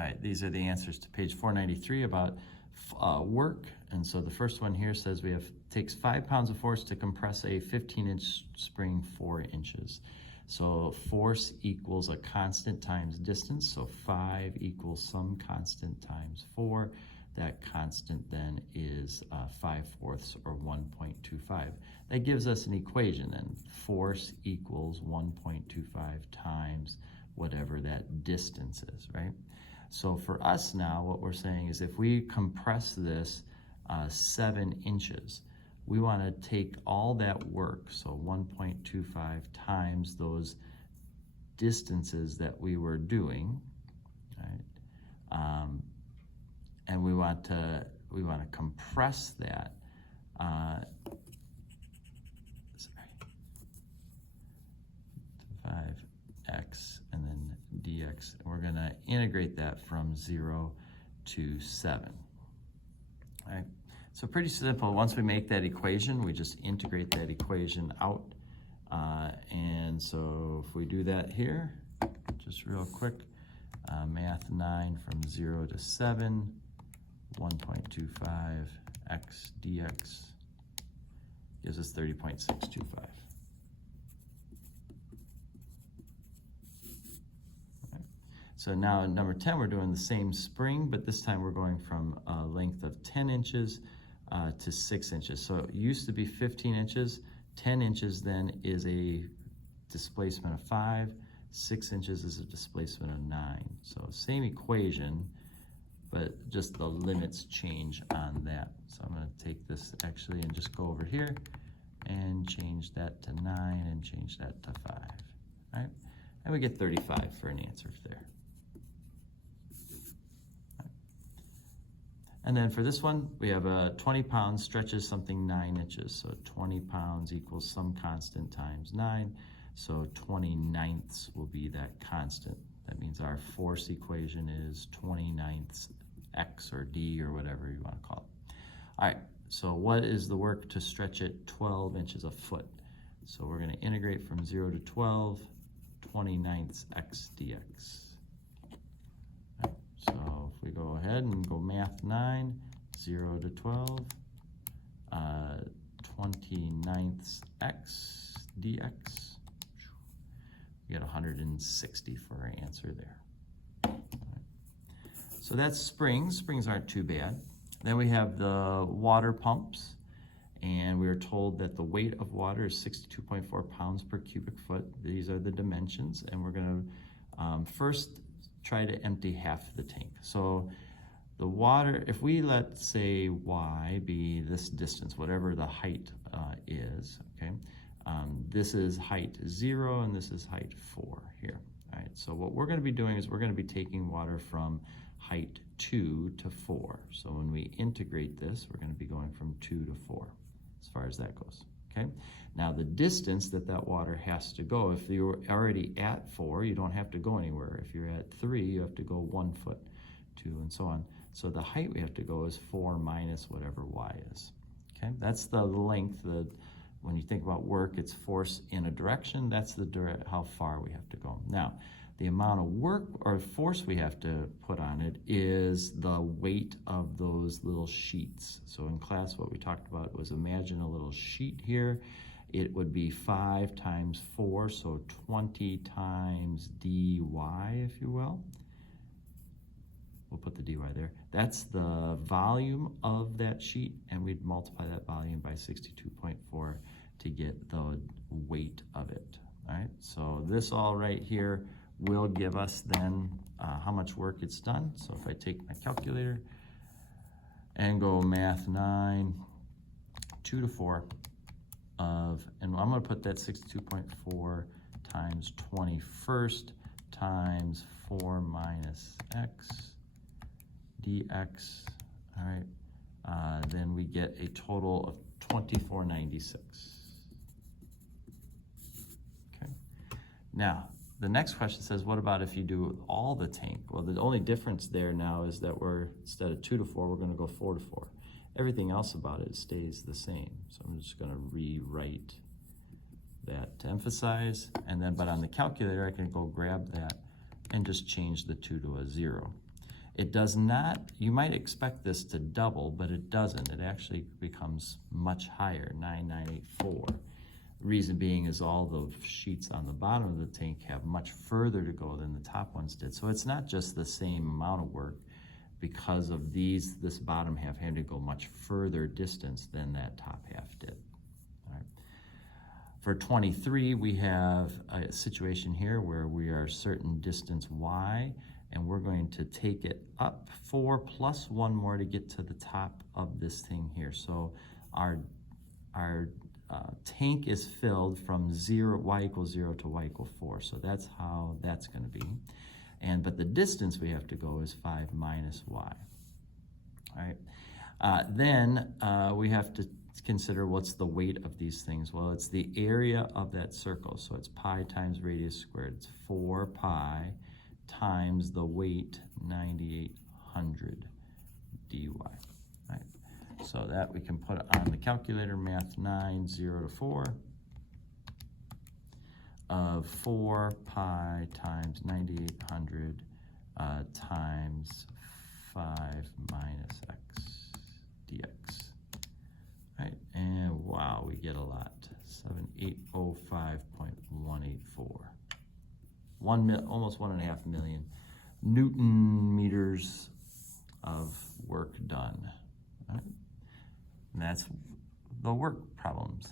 right, these are the answers to page 493 about work. And so the first one here says takes 5 pounds of force to compress a 15-inch spring 4 inches. So force equals a constant times distance. So 5 equals some constant times 4. That constant then is 5/4 or 1.25. That gives us an equation then. Force equals 1.25 times whatever that distance is, right? So for us now, what we're saying is if we compress this 7 inches, we want to take all that work, so 1.25 times those distances that we were doing, right? And we want to compress that. 5x and then dx, and we're going to integrate that from 0 to 7. All right. So pretty simple. Once we make that equation, we just integrate that equation out. And so if we do that here, just real quick, math 9 from 0 to 7, 1.25 x dx gives us 30.625. So now at number 10, we're doing the same spring, but this time we're going from a length of 10 inches to 6 inches. So it used to be 15 inches. 10 inches then is a displacement of 5. 6 inches is a displacement of 9. So same equation, but just the limits change on that. So I'm going to take this actually and just go over here and change that to 9 and change that to 5. All right? And we get 35 for an answer there. And then for this one, we have 20 pounds stretches something 9 inches. So 20 pounds equals some constant times 9. So 20/9 will be that constant. That means our force equation is 20/9 x or d or whatever you want to call it. All right, so what is the work to stretch it 12 inches a foot? So we're going to integrate from 0 to 12, 20/9 x dx. So if we go ahead and go math 9, 0 to 12, 20/9 x dx. We get 160 for our answer there. So that's springs. Springs aren't too bad. Then we have the water pumps, and we are told that the weight of water is 62.4 pounds per cubic foot. These are the dimensions, and we're going to first try to empty half the tank. So the water, if we let say y be this distance, whatever the height is, okay, this is height 0 and this is height 4 here. All right, so what we're going to be doing is we're going to be taking water from height 2 to 4. So when we integrate this, we're going to be going from 2 to 4 as far as that goes. Okay. Now the distance that water has to go, if you're already at 4, you don't have to go anywhere. If you're at 3, you have to go 1 foot, 2, and so on. So the height we have to go is 4 minus whatever y is. Okay, that's the length. When you think about work, it's force in a direction. That's how far we have to go. Now, the amount of work or force we have to put on it is the weight of those little sheets. So in class, what we talked about was imagine a little sheet here. It would be 5 times 4, so 20 times dy, if you will. We'll put the dy there. That's the volume of that sheet, and we'd multiply that volume by 62.4 to get the weight of it. All right, so this all right here will give us then how much work it's done. So if I take my calculator and go math 9, 2 to 4 and I'm going to put that 62.4 times 20 first times 4 minus x dx. All right, then we get a total of 2496. Okay, now the next question says, what about if you do all the tank? Well, the only difference there now is that instead of 2 to 4, we're going to go 4 to 4. Everything else about it stays the same. So I'm just going to rewrite that to emphasize. And then, but on the calculator, I can go grab that and just change the 2 to a 0. It does not, you might expect this to double, but it doesn't. It actually becomes much higher, 9984. Reason being is all the sheets on the bottom of the tank have much further to go than the top ones did. So it's not just the same amount of work because of this bottom half having to go much further distance than that top half did. All right. For 23, we have a situation here where we are a certain distance y, and we're going to take it up 4 plus 1 more to get to the top of this thing here. So our tank is filled from y equals 0 to y equals 4. So that's how that's going to be. But the distance we have to go is 5 minus y. All right. Then we have to consider what's the weight of these things. Well, it's the area of that circle. So it's pi times radius squared. It's 4 pi times the weight, 9,800 dy. Right. So that we can put on the calculator, math 9, 0 to 4, of 4 pi times 9,800 times 5 minus x dx. Right, and wow, we get a lot, 7805.184. Almost 1.5 million Newton meters of work done. Right? And that's the work problems.